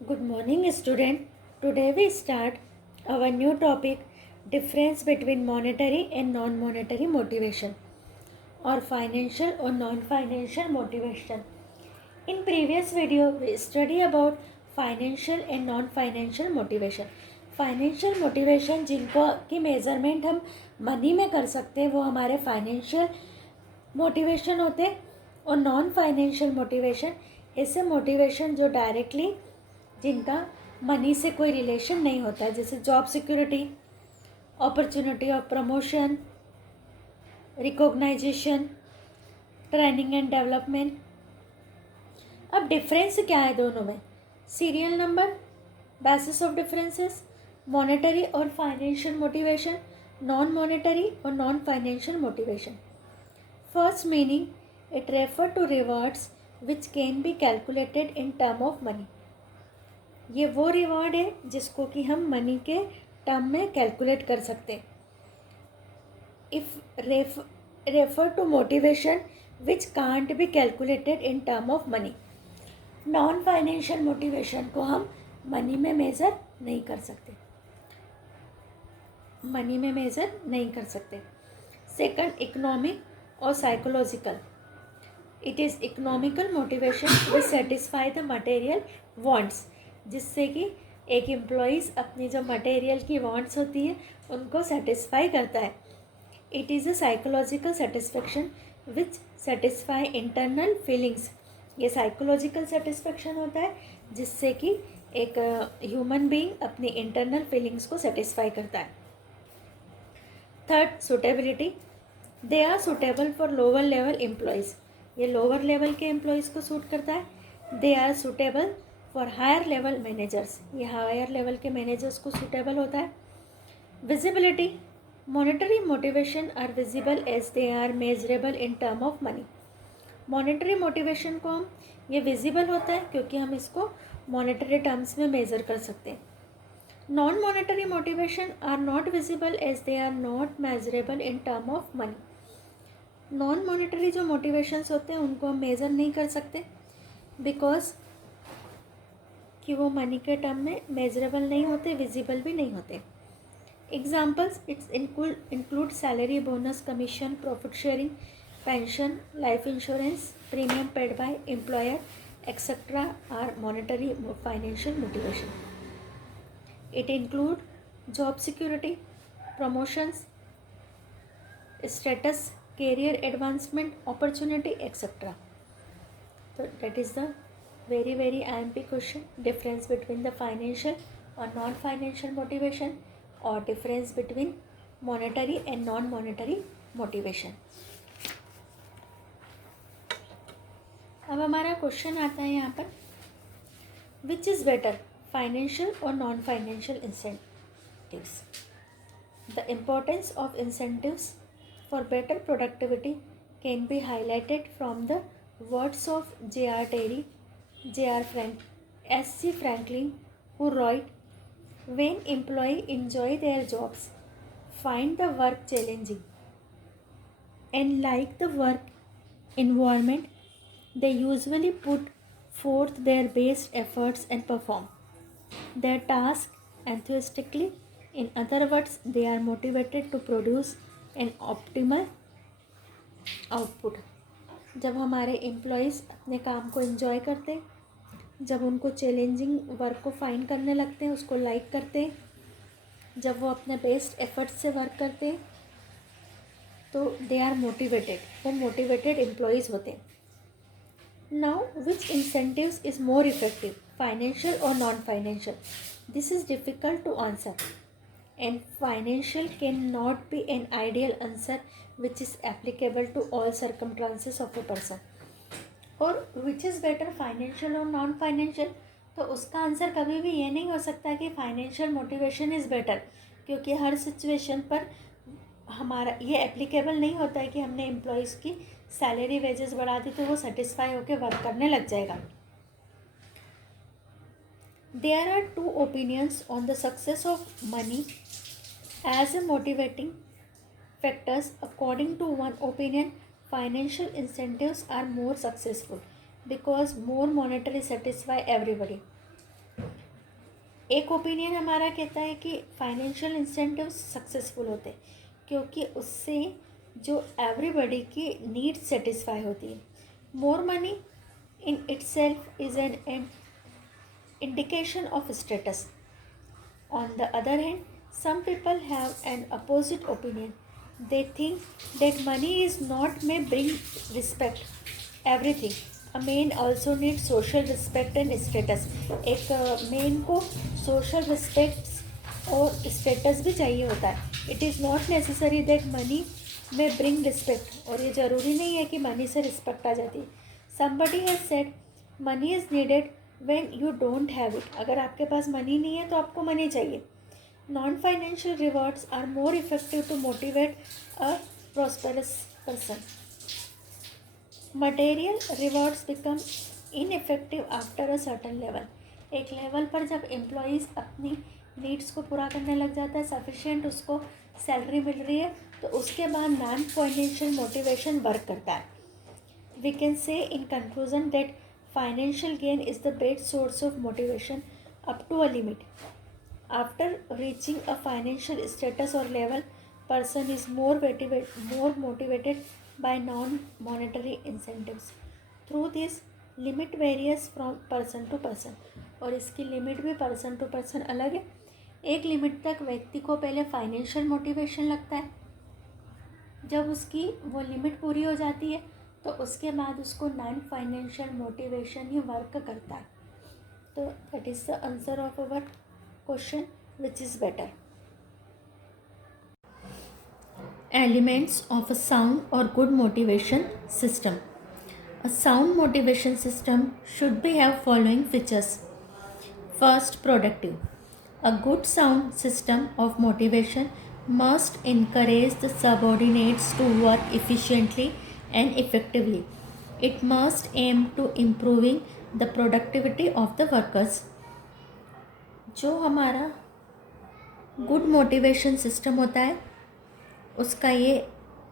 Good morning, student. Today we start our new topic, difference between monetary and non-monetary motivation or financial or non-financial motivation. In previous video, we study about financial and non-financial motivation. Financial motivation जिनको की measurement हम money में कर सकते हैं वो हमारे financial motivation होते हैं और नॉन फाइनेंशियल मोटिवेशन ऐसे मोटिवेशन जो डायरेक्टली जिनका मनी से कोई रिलेशन नहीं होता है, जैसे job security, opportunity of promotion, recognisation, training and development. अब डिफरेंस क्या है दोनों में? Serial number, basis of differences, monetary और फाइनेंशियल मोटिवेशन, नॉन मॉनेटरी और non financial motivation. First meaning, it refer to rewards which can be calculated in term of money. ये वो reward है जिसको कि हम मनी के टर्म में कैलकुलेट कर सकते हैं। If refer to motivation which can't be calculated in term of money. Non financial motivation को हम मनी में मेज़र नहीं कर सकते, मनी में मेज़र नहीं कर सकते। सेकंड, इकोनॉमिक और psychological. It is economical motivation which satisfy the material wants, जिससे कि एक एम्प्लॉइज़ अपनी जो मटेरियल की वांट्स होती है उनको सेटिस्फाई करता है। It is a psychological satisfaction which satisfy internal feelings. ये साइकोलॉजिकल सेटिस्फेक्शन होता है जिससे कि एक ह्यूमन बीइंग अपनी इंटरनल फीलिंग्स को सेटिस्फाई करता है। Third, suitability. They are suitable for lower level employees. ये लोअर लेवल के एम्प्लॉयज़ को सूट करता है। They are suitable for higher level managers. ये हायर लेवल के मैनेजर्स को सूटेबल होता है। Visibility, monetary motivation are visible as they are measurable in term of money. Monetary motivation को हम ये विजिबल होता है क्योंकि हम इसको मॉनेटरी टर्म्स में मेज़र कर सकते हैं। Non monetary motivation are not visible as they are not measurable in term of money. Non monetary जो मोटिवेशंस होते हैं उनको हम मेज़र नहीं कर सकते बिकॉज कि वो मनी के टर्म में मेजरेबल नहीं होते, विजिबल भी नहीं होते। Examples, it's include salary, bonus, commission, profit sharing, pension, life insurance, premium paid by employer etcetera are monetary financial motivation. It include job security, promotions, status, career advancement, opportunity etcetera. तो that is the very IMP question, difference between the financial or non-financial motivation or difference between monetary and non-monetary motivation। अब हमारा question आता है यहाँ पर, विच is better, financial और non financial incentives. The importance of incentives for better productivity can be highlighted from the words of J.R. Terry, S.C. Franklin, who wrote, when employees enjoy their jobs, find the work challenging, and like the work environment, they usually put forth their best efforts and perform their task enthusiastically. In other words, they are motivated to produce an optimal output। जब हमारे employees अपने काम को enjoy करते हैं, जब उनको challenging work को फाइंड करने लगते हैं, उसको लाइक करते हैं, जब वो अपने बेस्ट एफर्ट्स से वर्क करते हैं, तो दे आर मोटिवेटेड, वो मोटिवेटेड एम्प्लॉयज़ होते हैं। Now which incentives is more effective, financial और non financial? This is difficult to answer and financial cannot be an ideal answer which is applicable to all circumstances of a person। और which is better, financial और non financial, तो उसका answer कभी भी ये नहीं हो सकता कि फाइनेंशियल मोटिवेशन इज़ बेटर, क्योंकि हर सिचुएशन पर हमारा ये एप्लीकेबल नहीं होता है कि हमने एम्प्लॉयज़ की सैलरी वेजेस बढ़ा दी तो वो सेटिस्फाई होकर वर्क करने लग जाएगा। There are two opinions on the success of money as a motivating factors. According to one opinion, financial incentives are more successful because more monetary satisfy everybody. एक opinion हमारा कहता है कि फाइनेंशियल इंसेंटिव्स सक्सेसफुल होते हैं क्योंकि उससे जो एवरीबडी की नीड्स सेटिस्फाई होती है. More money in itself is an indication of status. On the other hand, some people have an opposite opinion. They think that money is not may bring respect. Everything. A man also needs social respect and status. एक man को social respect और status भी चाहिए होता है. It is not necessary that money may bring respect. और ये ज़रूरी नहीं है कि money से respect आ जाती है. Somebody has said money is needed when you don't have it. अगर आपके पास मनी नहीं है तो आपको मनी चाहिए. Non financial rewards are more effective to motivate a prosperous person. Material rewards become ineffective after a certain level. एक लेवल पर जब एम्प्लॉयज़ अपनी नीड्स को पूरा करने लग जाता है, सफिशिएंट उसको सैलरी मिल रही है, तो उसके बाद नॉन फाइनेंशियल मोटिवेशन वर्क करता है. We can say in conclusion that financial gain is the best source of motivation up to a limit. After reaching a financial status or level, person is more motivated by non-monetary incentives. Through this, limit varies from person to person. और इसकी limit भी person to person अलग है. एक limit तक व्यक्ति को पहले फाइनेंशियल मोटिवेशन लगता है. जब उसकी वो लिमिट पूरी हो जाती है तो उसके बाद उसको नॉन फाइनेंशियल मोटिवेशन ही वर्क करता है. तो that is the answer of our question which is better. Elements of a sound और good motivation system. A sound motivation system should be have following features. First, productive. A good sound system of motivation must encourage the subordinates to work efficiently and effectively. It must aim to improving the productivity of the workers. जो हमारा good motivation system होता है उसका ये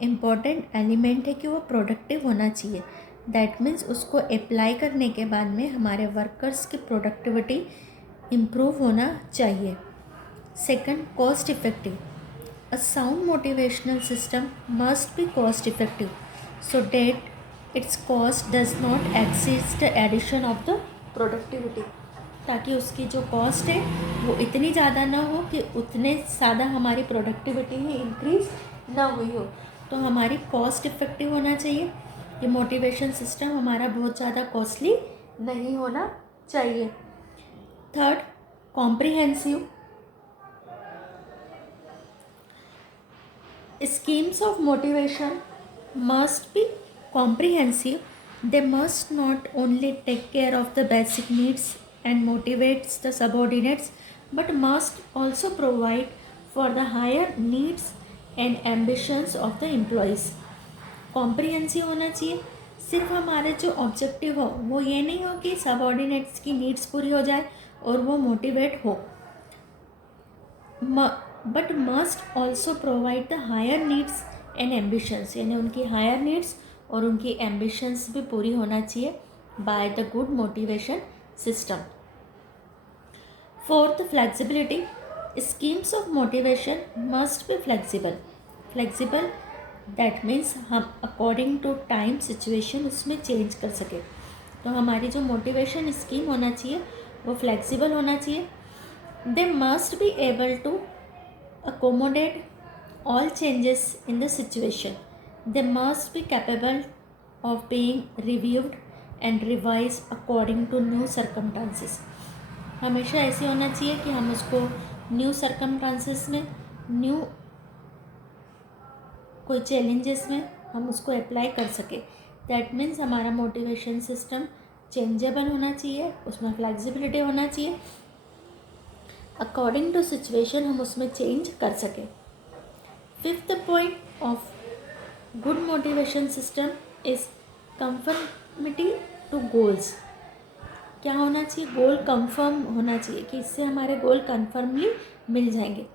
important element है कि वो productive होना चाहिए. दैट मीन्स उसको अप्लाई करने के बाद में हमारे वर्कर्स की प्रोडक्टिविटी इम्प्रूव होना चाहिए. Second, cost effective. A sound motivational system must be cost effective so that its cost does not exceed the addition of the productivity. ताकि उसकी जो कॉस्ट है वो इतनी ज़्यादा ना हो कि उतने ज़्यादा हमारी प्रोडक्टिविटी में इंक्रीज ना हुई हो. तो हमारी कॉस्ट इफेक्टिव होना चाहिए. ये मोटिवेशन सिस्टम हमारा बहुत ज़्यादा कॉस्टली नहीं होना चाहिए. Third, comprehensive. Schemes of motivation must be comprehensive. They must not only take care of the basic needs and motivates the subordinates, but must also provide for the higher needs and ambitions of the employees. Comprehensive होना चाहिए. सिर्फ हमारे जो objective हो वो ये नहीं हो कि सबऑर्डिनेट्स की नीड्स पूरी हो जाए और वो मोटिवेट हो, but must also provide the higher needs and ambitions. यानी उनकी हायर नीड्स और उनकी एम्बिशंस भी पूरी होना चाहिए by the good motivation system. Fourth, flexibility. Schemes of motivation must be flexible. Flexible that means हम अकॉर्डिंग टू टाइम सिचुएशन उसमें चेंज कर सकें. तो हमारी जो मोटिवेशन स्कीम होना चाहिए वो फ्लेक्सिबल होना चाहिए. They must be able to accommodate all changes in the situation. They must be capable of being reviewed and revised according to new circumstances. हमेशा ऐसे होना चाहिए कि हम उसको न्यू सर्कमस्टांसेस में, न्यू कोई चैलेंजेस में हम उसको अप्लाई कर सके. दैट मीन्स हमारा मोटिवेशन सिस्टम चेंजेबल होना चाहिए, उसमें फ्लेक्सिबिलिटी होना चाहिए. अकॉर्डिंग टू सिचुएशन हम उसमें चेंज कर सकें. Fifth point of good motivation system is conformity to goals. क्या होना चाहिए? गोल कंफर्म होना चाहिए कि इससे हमारे गोल कंफर्मली मिल जाएंगे.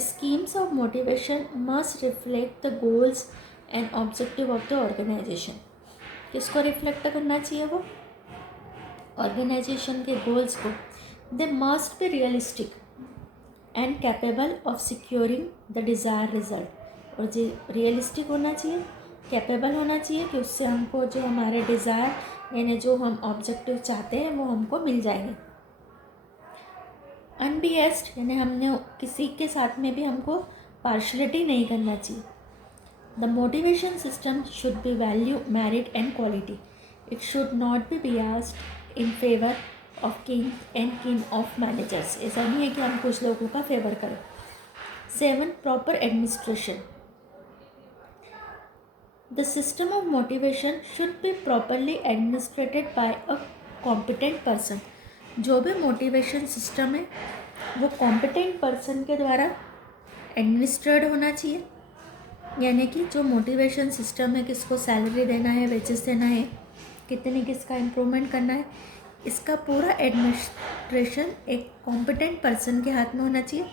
Schemes of motivation must reflect the goals and objective of the organisation. किसको रिफ्लेक्ट करना चाहिए? वो ऑर्गेनाइजेशन के गोल्स को. They must be realistic and capable of securing the desire result. और जो रियलिस्टिक होना चाहिए, कैपेबल होना चाहिए कि उससे हमको जो हमारे डिज़ायर यानी जो हम ऑब्जेक्टिव चाहते हैं वो हमको मिल जाएंगे। अनबियस्ड यानी हमने किसी के साथ में भी हमको पार्शलिटी नहीं करना चाहिए। The motivation system should be value merit and quality. It should not be biased in favour of king and king of managers. ऐसा नहीं है कि हम कुछ लोगों का फेवर करें। 7. Proper administration. The system of motivation should be properly administrated by a competent person. जो भी मोटिवेशन सिस्टम है वो कॉम्पिटेंट पर्सन के द्वारा एडमिनिस्ट्रेट होना चाहिए। यानी कि जो मोटिवेशन सिस्टम है, किसको सैलरी देना है, वेजेस देना है, कितनी किसका इम्प्रूवमेंट करना है, इसका पूरा एडमिनिस्ट्रेशन एक कॉम्पिटेंट पर्सन के हाथ में होना चाहिए।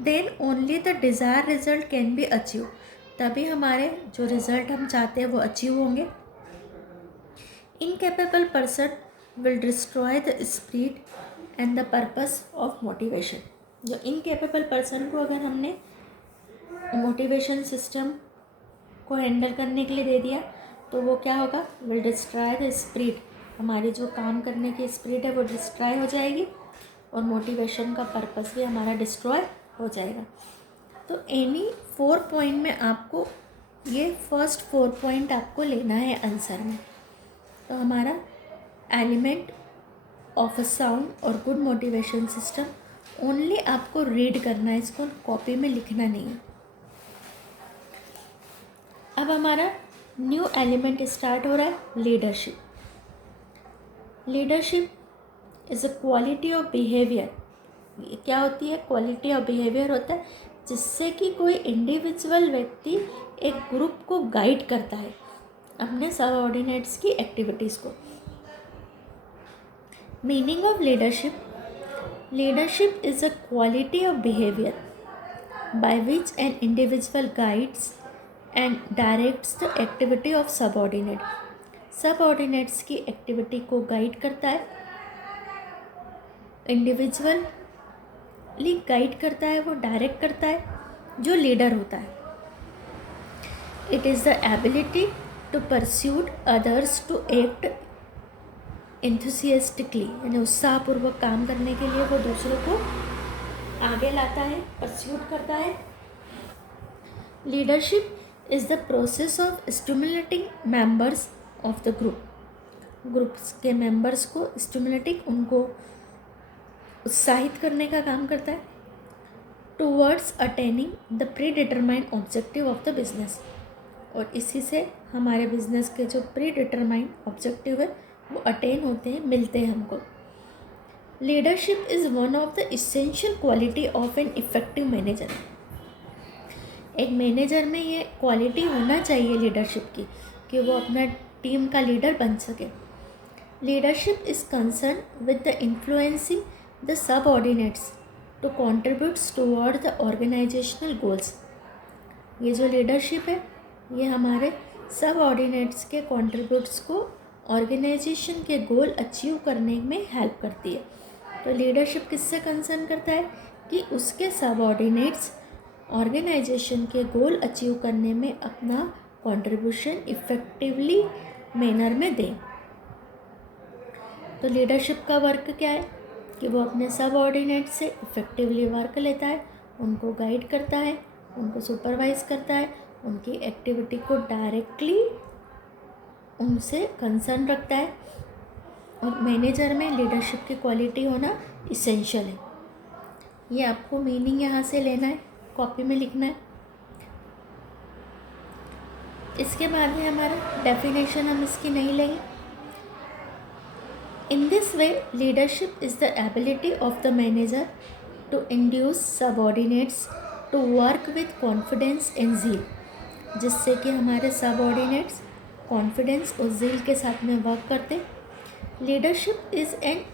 Then only the desire result can be achieve. तभी हमारे जो रिजल्ट हम चाहते हैं वो अचीव होंगे। Incapable person will destroy the spirit and the purpose of motivation. जो इनकेपेबल पर्सन को अगर हमने मोटिवेशन सिस्टम को हैंडल करने के लिए दे दिया तो वो क्या होगा, विल डिस्ट्रॉय द स्पिरिट। हमारी जो काम करने की स्पिरिट है वो डिस्ट्रॉय हो जाएगी और मोटिवेशन का पर्पस भी हमारा डिस्ट्रॉय हो जाएगा। तो एनी 4 पॉइंट में आपको ये फर्स्ट 4 पॉइंट आपको लेना है आंसर में। तो हमारा एलिमेंट ऑफ अ साउंड और गुड मोटिवेशन सिस्टम ओनली आपको रीड करना है, इसको कॉपी में लिखना नहीं है। अब हमारा न्यू एलिमेंट स्टार्ट हो रहा है, leadership. Leadership is a quality of behaviour. क्या होती है? क्वालिटी ऑफ बिहेवियर होता है जिससे कि कोई इंडिविजुअल व्यक्ति एक ग्रुप को गाइड करता है अपने सबऑर्डिनेट्स की एक्टिविटीज़ को। Meaning of leadership. Leadership is a quality of behaviour by which an individual guides and directs the activity of subordinate. Subordinates की एक्टिविटी को गाइड करता है, इंडिविजुअली गाइड करता है, वो डायरेक्ट करता है जो लीडर होता है। It is the ability to persuade others to act enthusiastically, यानी उत्साहपूर्वक काम करने के लिए वो दूसरों को आगे लाता है, परस्यूट करता है। Leadership is the process of stimulating members of the groups के मेंबर्स को स्टिमुलेटिंग, उनको उत्साहित करने का काम करता है towards attaining the pre determined objective of the business. और इसी से हमारे बिजनेस के जो प्री डिटरमाइंड ऑब्जेक्टिव है वो अटेन होते हैं, मिलते हैं हमको। Leadership is one of the essential quality of an effective manager. एक मैनेजर में ये क्वालिटी होना चाहिए लीडरशिप की कि वो अपना टीम का लीडर बन सके। Leadership is concern with the influencing the subordinates to contributes toward the organisational goals. ये जो लीडरशिप है ये हमारे सबऑर्डिनेट्स के कॉन्ट्रीब्यूट्स को ऑर्गेनाइजेशन के गोल अचीव करने में हेल्प करती है। तो लीडरशिप किससे कंसर्न करता है कि उसके सबऑर्डिनेट्स ऑर्गेनाइजेशन के गोल अचीव करने में अपना कंट्रीब्यूशन इफ़ेक्टिवली मैनर में दें। तो लीडरशिप का वर्क क्या है कि वो अपने सबऑर्डिनेट से इफ़ेक्टिवली वर्क लेता है, उनको गाइड करता है, उनको सुपरवाइज करता है, उनकी एक्टिविटी को डायरेक्टली उनसे कंसर्न रखता है। और मैनेजर में लीडरशिप की क्वालिटी होना इसेंशियल है। ये आपको मीनिंग यहाँ से लेना है, कॉपी में लिखना है। इसके बाद में हमारा डेफिनेशन हम इसकी नहीं लेंगे। In this way leadership is the ability of the manager to induce subordinates to work with confidence and zeal, जिससे कि हमारे सबऑर्डिनेट्स कॉन्फिडेंस और ज़ील के साथ में वर्क करते। Leadership is an